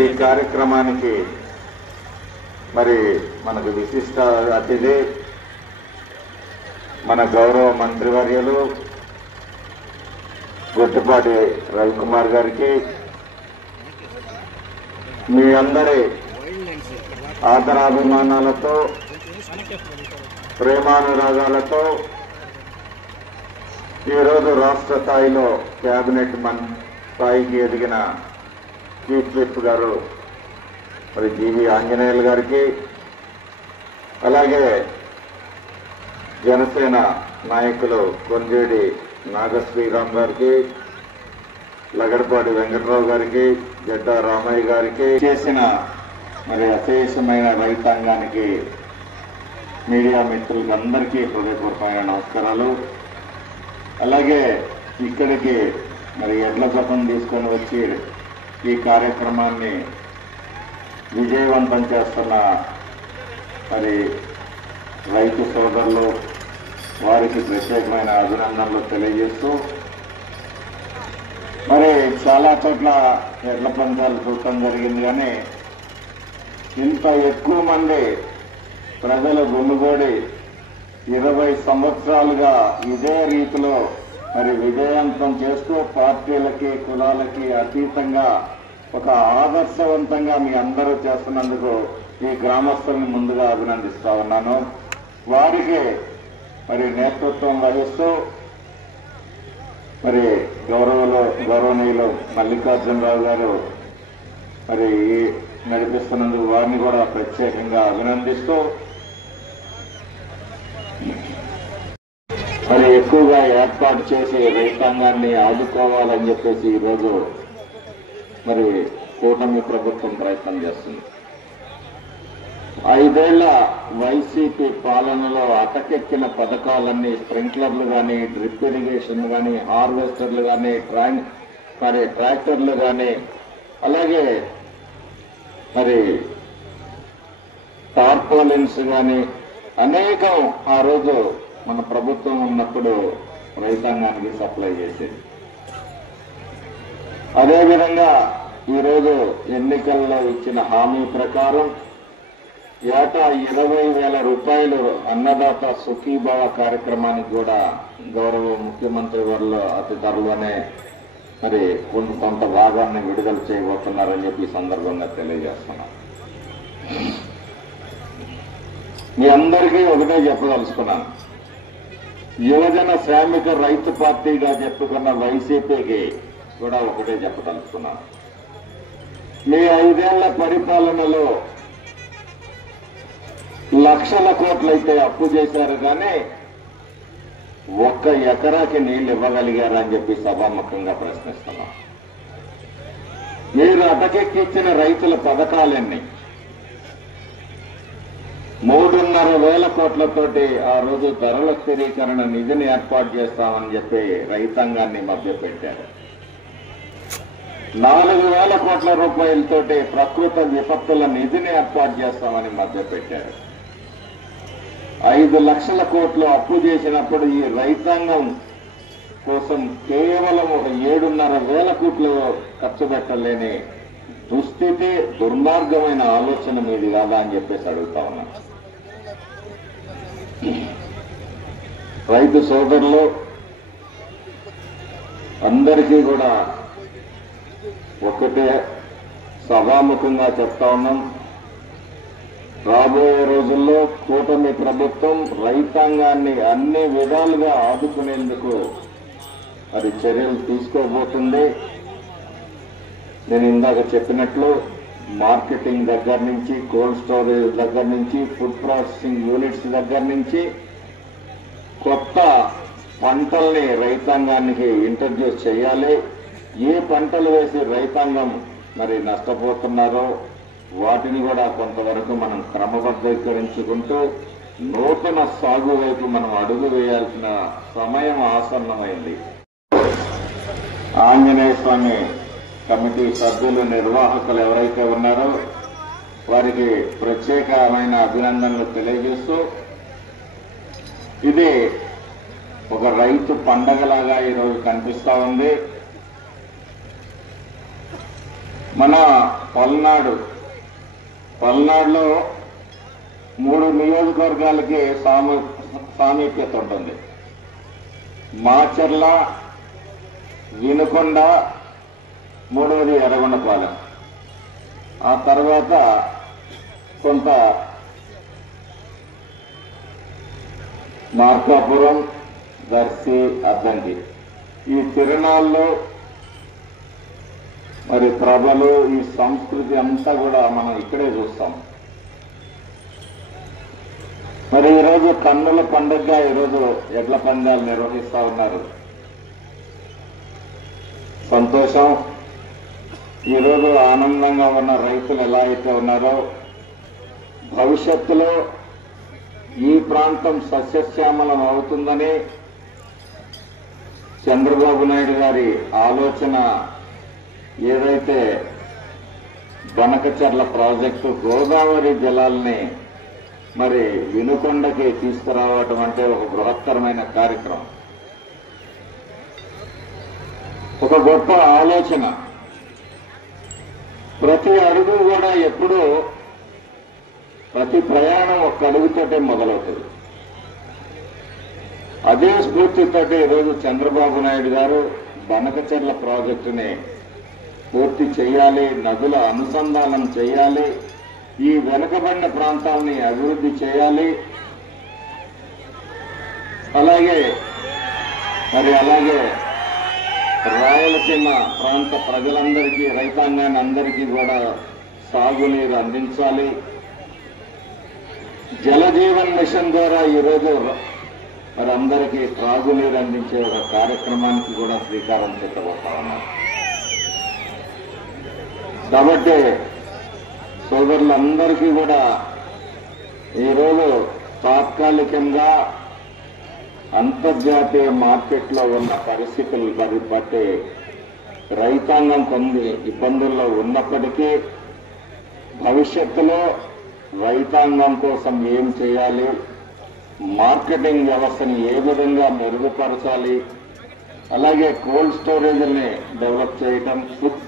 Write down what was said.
ఈ కార్యక్రమానికి మరి మనకు విశిష్ట అతిథి మన గౌరవ మంత్రివర్యులు గొట్టిపాటి రవికుమార్ గారికి మీ అందరి ఆదరాభిమానాలతో ప్రేమానురాగాలతో ఈరోజు రాష్ట్ర స్థాయిలో కేబినెట్ స్థాయికి ఎదిగిన చీఫ్ విప్ గారు మరి జీవి ఆంజనేయులు గారికి, అలాగే జనసేన నాయకులు కొంజేడి నాగశ్రీరామ్ గారికి, లగడపాటి వెంకటరావు గారికి, జడ్డా రామయ్య గారికి, చేసిన మరి అశేషమైన రైతాంగానికి, మీడియా మిత్రులందరికీ హృదయపూర్వకమైన నమస్కారాలు. అలాగే ఇక్కడికి మరి ఎడ్ల జతం తీసుకొని వచ్చి ఈ కార్యక్రమాన్ని విజయవంతం చేస్తున్న మరి రైతు సోదరులు వారికి ప్రత్యేకమైన అభినందనలు తెలియజేస్తూ, మరి చాలా చోట్ల ఎడ్ల పంచాలు చూడటం జరిగింది. కానీ ఇంత ఎక్కువ మంది ప్రజలు గుమిగూడి 20 సంవత్సరాలుగా ఇదే రీతిలో మరి విజయవంతం చేస్తూ పార్టీలకి కులాలకి అతీతంగా ఒక ఆదర్శవంతంగా మీ అందరూ చేస్తున్నందుకు ఈ గ్రామస్తుల్ని ముందుగా అభినందిస్తా ఉన్నాను. వారికి మరి నేతృత్వం వహిస్తూ మరి గౌరవనీయులు మల్లికార్జునరావు గారు మరి నడిపిస్తున్నందుకు వారిని కూడా ప్రత్యేకంగా అభినందిస్తూ, మరి ఎక్కువగా ఏర్పాటు చేసి రైతాంగాన్ని ఆదుకోవాలని చెప్పేసి ఈరోజు మరి కూటమి ప్రభుత్వం ప్రయత్నం చేస్తుంది. 5 ఏళ్ల వైసీపీ పాలనలో అటకెక్కిన పథకాలన్నీ స్ప్రింక్లర్లు కానీ, డ్రిప్ ఇరిగేషన్ కానీ, హార్వెస్టర్లు కానీ, ట్రాక్టర్లు కానీ, అలాగే మరి టార్పాలిన్స్ కానీ అనేకం ఆ రోజు మన ప్రభుత్వం ఉన్నప్పుడు రైతాంగానికి సప్లై చేసేది. అదేవిధంగా ఈరోజు ఎన్నికల్లో ఇచ్చిన హామీ ప్రకారం ఏటా 20,000 రూపాయలు అన్నదాత సుఖీభావ కార్యక్రమానికి కూడా గౌరవ ముఖ్యమంత్రి వారు అతి త్వరలోనే మరి కొంత భాగాన్ని విడుదల చేయబోతున్నారని చెప్పి ఈ సందర్భంగా తెలియజేస్తున్నాం. మీ అందరికీ ఒకటే చెప్పదలుచుకున్నాను, యువజన శ్రామిక రైతు పార్టీగా చెప్పుకున్న వైసీపీకి కూడా ఒకటే చెప్పదలుచుకున్నాను. మీ 5 ఏళ్ల పరిపాలనలో లక్షల కోట్లయితే అప్పు చేశారు, కానీ 1 ఎకరాకి నీళ్లు ఇవ్వగలిగారా అని చెప్పి సభాముఖంగా ప్రశ్నిస్తున్నాం. మీరు అటకెక్కించిన రైతుల పథకాలన్నీ 3,500 కోట్లతోటి ఆ రోజు ధరల స్థిరీకరణ నిధిని ఏర్పాటు చేస్తామని చెప్పి రైతాంగాన్ని మభ్యపెట్టారు. 4,000 కోట్ల రూపాయలతోటి ప్రకృతి విపత్తుల నిధిని ఏర్పాటు చేస్తామని మభ్యపెట్టారు. 5 లక్షల కోట్లు అప్పు చేసినప్పుడు ఈ రైతాంగం కోసం కేవలం 7,500 కోట్లు ఖర్చు పెట్టలేని దుస్థితి, దుర్మార్గమైన ఆలోచన మీది కాదా అని చెప్పేసి అడుగుతా ఉన్నా. రైతు సోదరులు అందరికీ కూడా ఒకటే సభాముఖంగా చెప్తా ఉన్నాం, రాబోయే రోజుల్లో కూటమి ప్రభుత్వం రైతాంగాన్ని అన్ని విధాలుగా ఆదుకునేందుకు మరి చర్యలు తీసుకోబోతుంది. నేను ఇందాక చెప్పినట్లు మార్కెటింగ్ దగ్గర నుంచి, కోల్డ్ స్టోరేజ్ దగ్గర నుంచి, ఫుడ్ ప్రాసెసింగ్ యూనిట్స్ దగ్గర నుంచి కొత్త పంటల్ని రైతాంగానికి ఇంట్రడ్యూస్ చేయాలి. ఏ పంటలు వేసి రైతాంగం మరి నష్టపోతున్నారో వాటిని కూడా కొంతవరకు మనం క్రమబద్ధీకరించుకుంటూ నూతన సాగు వైపు మనం అడుగు వేయాల్సిన సమయం ఆసన్నమైంది. ఆంజనేయ స్వామి కమిటీ సభ్యులు, నిర్వాహకులు ఎవరైతే ఉన్నారో వారికి ప్రత్యేకమైన అభినందనలు తెలియజేస్తూ, ఇది ఒక రైతు పండగలాగా ఈరోజు కనిపిస్తా ఉంది. మన పల్నాడులో 3 నియోజకవర్గాలకి సామీప్యత ఉంటుంది. మాచర్ల, వినుకొండ, మూడవది ఎర్రగొండపాలెం. ఆ తర్వాత కొంత మార్కాపురం, దర్శి, అద్దంకి. ఈ తిరునాళ్ళు మరి ప్రభలు, ఈ సంస్కృతి అంతా కూడా మనం ఇక్కడే చూస్తాం. మరి ఈరోజు కన్నుల పండుగగా ఈరోజు ఎడ్ల పందాలు నిర్వహిస్తా ఉన్నారు. సంతోషం. ఈరోజు ఆనందంగా ఉన్న రైతులు ఎలా అయితే ఉన్నారో, భవిష్యత్తులో ఈ ప్రాంతం సస్యశ్యామలం అవుతుందని చంద్రబాబు నాయుడు గారి ఆలోచన ఏదైతే బనకచర్ల ప్రాజెక్టు గోదావరి జలాల్ని మరి వినుకొండకి తీసుకురావటం అంటే ఒక బృహత్తరమైన కార్యక్రమం, ఒక గొప్ప ఆలోచన. ప్రతి అడుగు కూడా ఎప్పుడూ ప్రతి ప్రయాణం ఒక్క అడుగుతోటే మొదలవుతుంది. అదే స్ఫూర్తితోటి ఈరోజు చంద్రబాబు నాయుడు గారు బనకచర్ల ప్రాజెక్టుని పూర్తి చేయాలి, నదుల అనుసంధానం చేయాలి, ఈ వెనుకబడిన ప్రాంతాలని అభివృద్ధి చేయాలి. అలాగే రాయలసీమ ప్రాంత ప్రజలందరికీ, రైతాంగాన్ని అందరికీ కూడా సాగునీరు అందించాలి. జలజీవన్ మిషన్ ద్వారా ఈరోజు మరి అందరికీ త్రాగునీరు అందించే ఒక కార్యక్రమానికి కూడా శ్రీకారం చుట్టబోతా ఉన్నారు. కాబట్టి సోదరులందరికీ కూడా ఈరోజు తాత్కాలికంగా అంతర్జాతీయ మార్కెట్లో ఉన్న పరిస్థితులు బట్టి రైతాంగం కొన్ని ఇబ్బందుల్లో ఉన్నప్పటికీ భవిష్యత్తులో రైతాంగం కోసం ఏం చేయాలి, మార్కెటింగ్ వ్యవస్థని ఏ విధంగా మెరుగుపరచాలి, అలాగే కోల్డ్ స్టోరేజ్ని డెవలప్ చేయడం, ఫుడ్